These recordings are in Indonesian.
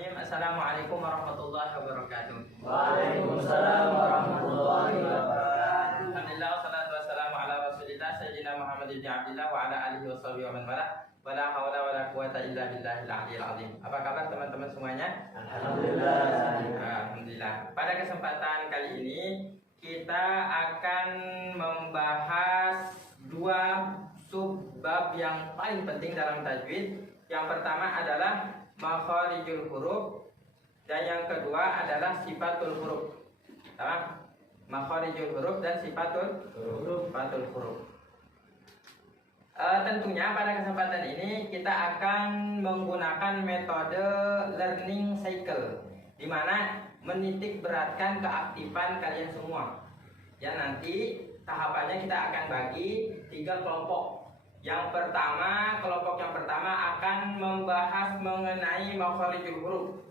Bismillahirrahmanirrahim. Assalamualaikum warahmatullahi wabarakatuh. Waalaikumsalam warahmatullahi wabarakatuh. Alhamdulillah wassalatu wassalamu ala Rasulillah sayyidina Muhammad ibn Abdillah wa ala alihi washabihi wa man wala. Wala haula wala quwata illa billahil aliyil azim. Apa kabar teman-teman semuanya? Alhamdulillah. Alhamdulillah. Pada kesempatan kali ini kita akan membahas dua subbab yang paling penting dalam tajwid. Yang pertama adalah makharijul huruf dan yang kedua adalah sifatul huruf. Paham? Makharijul huruf dan sifatul huruf. Tentunya pada kesempatan ini kita akan menggunakan metode learning cycle, di mana menitik beratkan keaktifan kalian semua. Ya, nanti tahapannya kita akan bagi 3 kelompok. Yang pertama, kelompok yang pertama akan membahas mengenai makharijul huruf.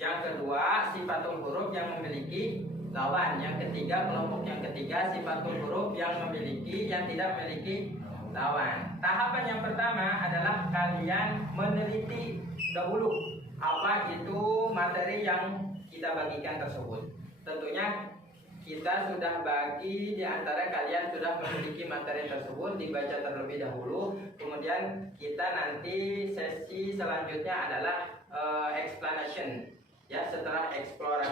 Yang kedua, sifatul huruf yang memiliki lawan. Yang ketiga, kelompok yang ketiga, sifatul huruf yang tidak memiliki lawan. Tahapan yang pertama adalah kalian meneliti dahulu apa itu materi yang kita bagikan tersebut. Tentunya kita sudah bagi di antara kalian sudah memiliki materi tersebut, dibaca terlebih dahulu. Kemudian kita nanti sesi selanjutnya adalah explanation. Ya, setelah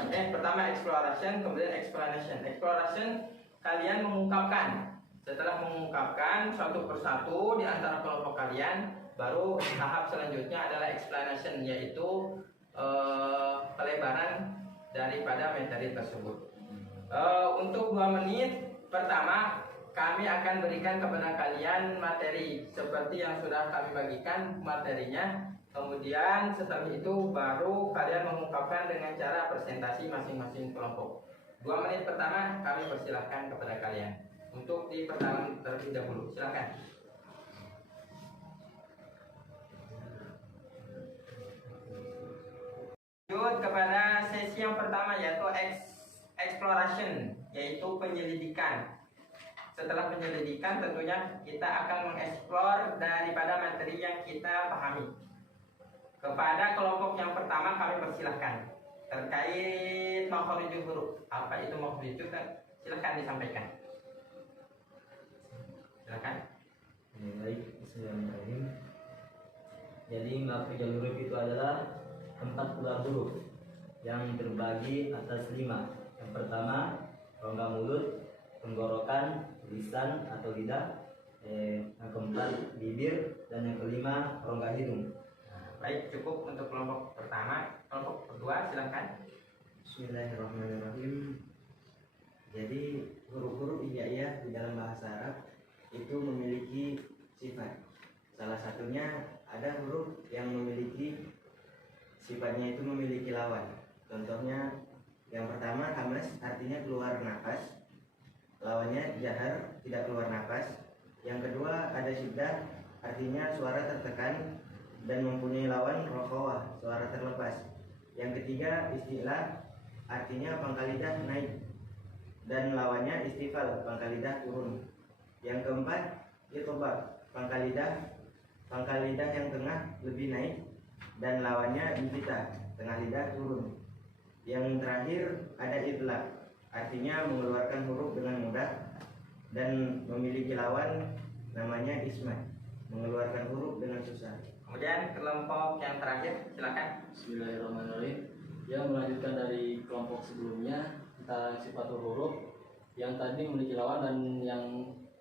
pertama exploration, kemudian explanation. Exploration kalian mengungkapkan. Setelah mengungkapkan satu persatu di antara kelompok kalian, baru tahap selanjutnya adalah explanation, yaitu pelebaran daripada materi tersebut. Untuk 2 menit pertama kami akan berikan kepada kalian materi seperti yang sudah kami bagikan materinya. Kemudian setelah itu baru kalian mengungkapkan dengan cara presentasi masing-masing kelompok. 2 menit pertama kami persilahkan kepada kalian untuk di pertama terlebih dahulu. Silakan. Lanjut kepada sesi yang pertama, yaitu exploration, yaitu penyelidikan. Setelah penyelidikan tentunya kita akan mengeksplor daripada materi yang kita pahami. Kepada kelompok yang pertama kami persilahkan terkait makharijul huruf. Apa itu makharijul? Silahkan disampaikan. Silakan. Baik, bismillahirrahmanirrahim. Jadi makharijul huruf itu adalah 40 huruf yang terbagi atas 5. Yang pertama, rongga mulut, tenggorokan, lisan atau lidah. Yang keempat, bibir, dan yang kelima, rongga hidung. Baik, cukup untuk kelompok pertama. Kelompok kedua, silakan. Bismillahirrahmanirrahim. Jadi huruf-huruf hijaiyah di dalam bahasa Arab itu memiliki sifat. Salah satunya ada huruf yang memiliki sifatnya itu memiliki lawan. Contohnya yang pertama hamas, artinya keluar nafas. Lawannya jahar, tidak keluar nafas. Yang kedua ada syiddah, artinya suara tertekan dan mempunyai lawan rokhawah, suara terlepas. Yang ketiga istilah, artinya pangkal lidah naik dan lawannya istifal, pangkal lidah turun. Yang keempat itobak, pangkal lidah yang tengah lebih naik dan lawannya infitah, tengah lidah turun. Yang terakhir ada idlaq, artinya mengeluarkan huruf dengan mudah dan memiliki lawan namanya ismat, mengeluarkan huruf dengan susah. Kemudian kelompok yang terakhir, silakan. Bismillahirrahmanirrahim. Yang melanjutkan dari kelompok sebelumnya tentang sifatul huruf, yang tadi memiliki lawan dan yang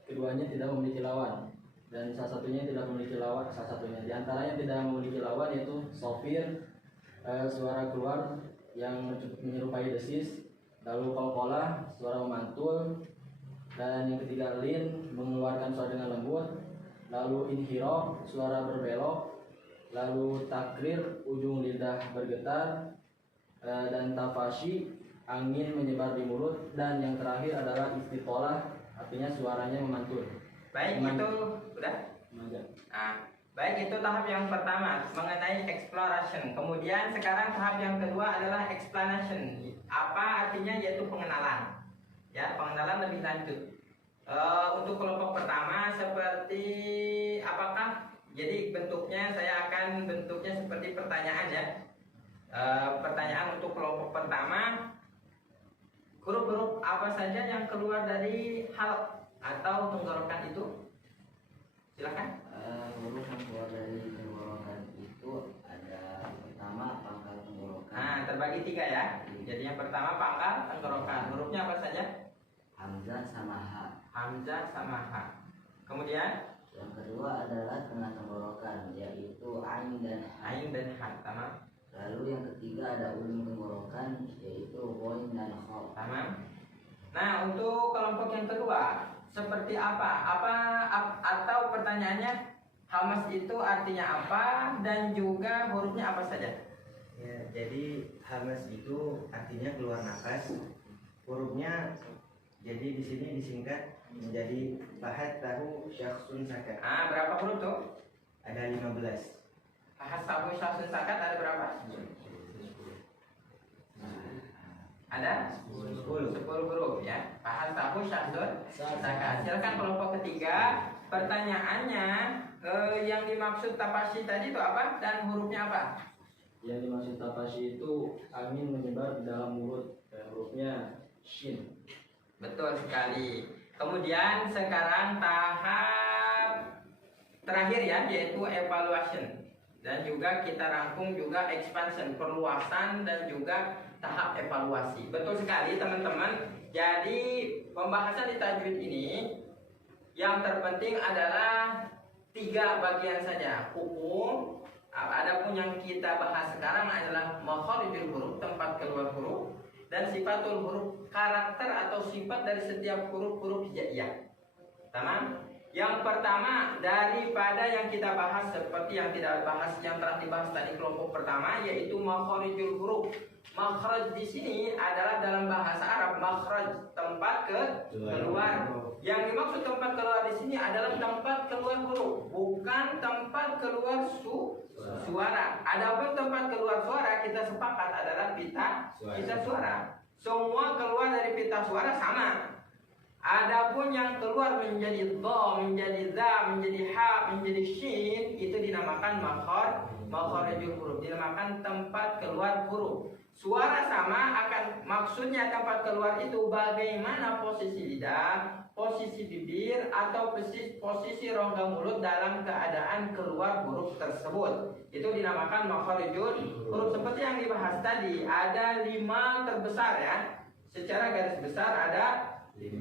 keduanya tidak memiliki lawan. Dan salah satunya tidak memiliki lawan, di antaranya tidak memiliki lawan yaitu sofir, suara keluar yang menyerupai desis, lalu qalqalah, suara memantul, dan yang ketiga lin, mengeluarkan suara dengan lembut, lalu inhiraf, suara berbelok, lalu takrir, ujung lidah bergetar, dan tafashi, angin menyebar di mulut, dan yang terakhir adalah istitolah, artinya suaranya memantul. Baik, itu udah. Baik, itu tahap yang pertama mengenai exploration. Kemudian sekarang tahap yang kedua adalah explanation. Apa artinya? Yaitu pengenalan. Ya, pengenalan lebih lanjut. Untuk kelompok pertama seperti apakah? Jadi bentuknya saya akan bentuknya seperti pertanyaan ya. Pertanyaan untuk kelompok pertama, huruf-huruf apa saja yang keluar dari halq atau tenggorokan itu? Silakan. Huruf yang keluar dari tenggorokan itu ada pertama pangkal tenggorokan. Nah, terbagi 3 ya. Jadi yang pertama pangkal tenggorokan. Hurufnya apa saja? Hamzah sama ha. Hamzah sama ha. Kemudian Yang kedua adalah tengah tenggorokan, yaitu ain dan ha. ain dan ha. Tamam. Lalu yang ketiga ada ujung tenggorokan, yaitu ghain dan kha. Tamam. Nah, untuk kelompok yang kedua, seperti apa? Atau pertanyaannya, hamas itu artinya apa dan juga hurufnya apa saja? Ya, jadi hamas itu artinya keluar nafas. Hurufnya jadi di sini disingkat menjadi bahat tahu syakhsun sakat. Ah, berapa huruf tuh? Ada 15. Hasabu syasun sakat ada berapa? Ada 10 huruf ya. Hasabu syasun sakat. Silakan kelompok ketiga. Pertanyaannya, yang dimaksud tapasyi tadi itu apa dan hurufnya apa? Yang dimaksud tapasyi itu angin menyebar di dalam mulut. Hurufnya shin. Betul sekali. Kemudian sekarang tahap terakhir ya, yaitu evaluation. Dan juga kita rangkum juga expansion, perluasan dan juga tahap evaluasi. Betul sekali teman-teman. Jadi pembahasan di tajwid ini yang terpenting adalah 3 bagian saja. Hukum. Adapun yang kita bahas sekarang adalah makharijul huruf, tempat keluar huruf, dan sifatul huruf, karakter atau sifat dari setiap huruf-huruf hijaiyah. Tamam? Yang pertama daripada yang kita bahas seperti yang tidak bahas yang telah dibahas tadi kelompok pertama, yaitu makharijul huruf. Makhraj di sini adalah dalam bahasa Arab makhraj, tempat keluar. Yang dimaksud tempat keluar di sini adalah tempat keluar huruf, bukan tempat keluar suara. Adapun tempat keluar suara kita sepakat adalah pita suara. Semua keluar dari pita suara sama. Adapun yang keluar menjadi dha, menjadi za, menjadi ha, menjadi shin, itu dinamakan makharijul huruf, dinamakan tempat keluar huruf. Suara sama, akan maksudnya tempat keluar itu bagaimana posisi lidah, posisi bibir, atau posisi rongga mulut dalam keadaan keluar huruf tersebut. Itu dinamakan makharijul huruf. Seperti yang dibahas tadi, ada 5 terbesar ya. Secara garis besar ada 5.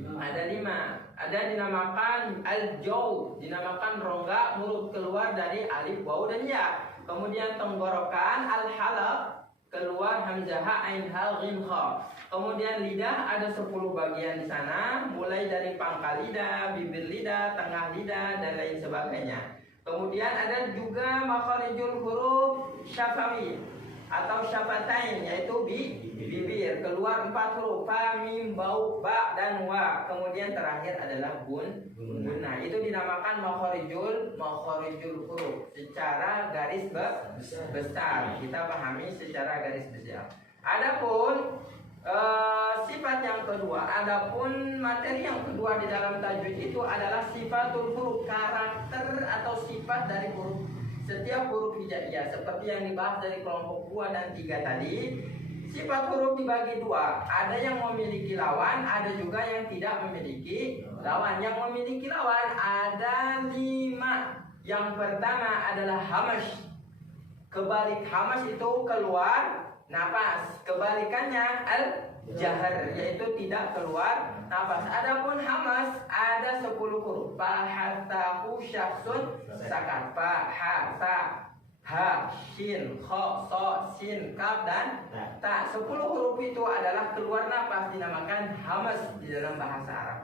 Ada dinamakan al-jaw, dinamakan rongga mulut keluar dari alif, waw dan ya. Kemudian tenggorokan al-halaq, keluar hamzah, ain, hal, ghin, kha. Kemudian lidah ada 10 bagian di sana, mulai dari pangkal lidah, bibir lidah, tengah lidah dan lain sebagainya. Kemudian ada juga makharijul huruf syafawi atau syafatain, yaitu bibir, keluar 4 huruf, fa, mim, bau, ba dan wa. Kemudian terakhir adalah nah itu dinamakan makharijul huruf secara garis besar. Kita pahami secara garis besar. Adapun sifat yang kedua, adapun materi yang kedua di dalam tajwid itu adalah sifatul huruf, karakter atau sifat dari huruf. Setiap huruf hijaiyah seperti yang dibahas dari kelompok 2 dan 3 tadi. Sifat huruf dibagi 2. Ada yang memiliki lawan, ada juga yang tidak memiliki lawan. Yang memiliki lawan ada 5. Yang pertama adalah hamas. Kebalik hamas itu keluar nafas. Kebalikannya al-jahar, yaitu tidak keluar nafas. Adapun hamas ada 10 huruf. Fa, ha, ta, hu, syakhsun sakat. Fa, ha, ta, ha, shin, kha, so, sin, kaf dan ta. 10 huruf itu adalah keluar nafas, dinamakan hamas di dalam bahasa Arab.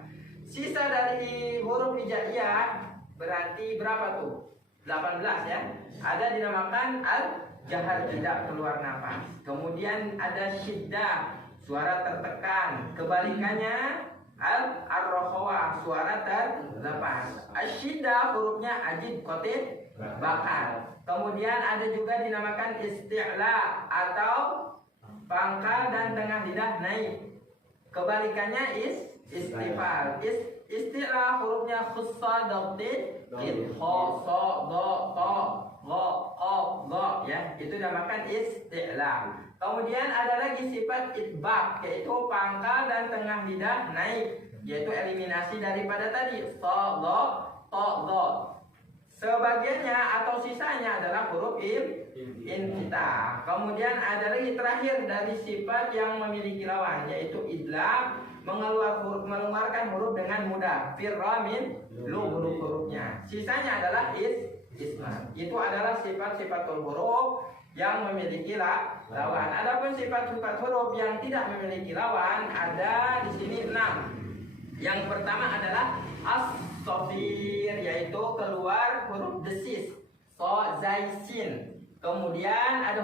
Sisa dari huruf hijaiyah berarti berapa tuh? 18 ya. Ada dinamakan al-jahar, tidak keluar nafas. Kemudian ada syiddah, suara tertekan. Kebalikannya ar-rakhawa, suara terlepas. Asyiddah hurufnya ajid, qatid, bakar. Kemudian ada juga dinamakan isti'la atau pangkal dan tengah lidah naik. Kebalikannya istifal. Isti'la hurufnya khussa, daqtid, id, kha, sa, da, ta, go ya, itu dinamakan isti'la. Kemudian ada lagi sifat itbaq, yaitu pangkal dan tengah lidah naik, yaitu eliminasi daripada tadi to. Sebagiannya atau sisanya adalah huruf inqita. Kemudian ada lagi terakhir dari sifat yang memiliki lawan, yaitu idlam, mengeluarkan huruf dengan mudah. Firramin lu huruf-hurufnya. Sisanya adalah isman. Itu adalah sifat-sifatul huruf yang memiliki lawan. Adapun sifat-sifat huruf yang tidak memiliki lawan ada di sini 6. Yang pertama adalah as-sofir, yaitu keluar huruf desis, so, zai, sin. Kemudian ada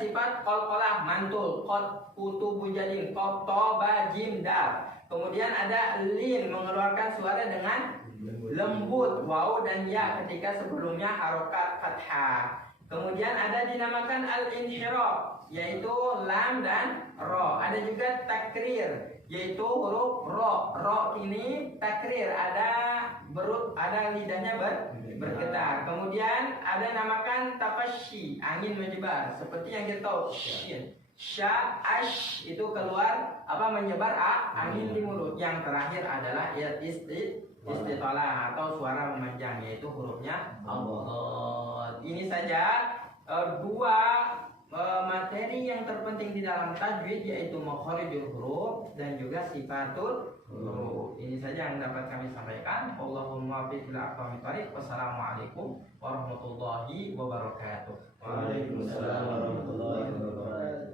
sifat qalqalah, mantul, qad, putu, bujadin, qaf, to, ba, jim, dal. Kemudian ada lin, mengeluarkan suara dengan lembut, waw dan ya ketika sebelumnya harokat fathah. Kemudian ada dinamakan al-inhiraf, yaitu lam dan ro. Ada juga takrir, yaitu huruf ro ini takrir, ada lidahnya bergetar. Kemudian ada namakan tafasyi, angin menyebar, seperti yang kita tahu shin, sya, ash, itu keluar menyebar angin di mulut. Yang terakhir adalah istitalah atau suara memanjang, yaitu hurufnya Allah. Ini saja dua materi yang terpenting di dalam tajwid, yaitu makharijul huruf dan juga sifatul huruf. Ini saja yang dapat kami sampaikan. Allahumma muwaffiq ila aqwamit thoriq. Wassalamualaikum warahmatullahi wabarakatuh. Waalaikumsalam warahmatullahi wabarakatuh.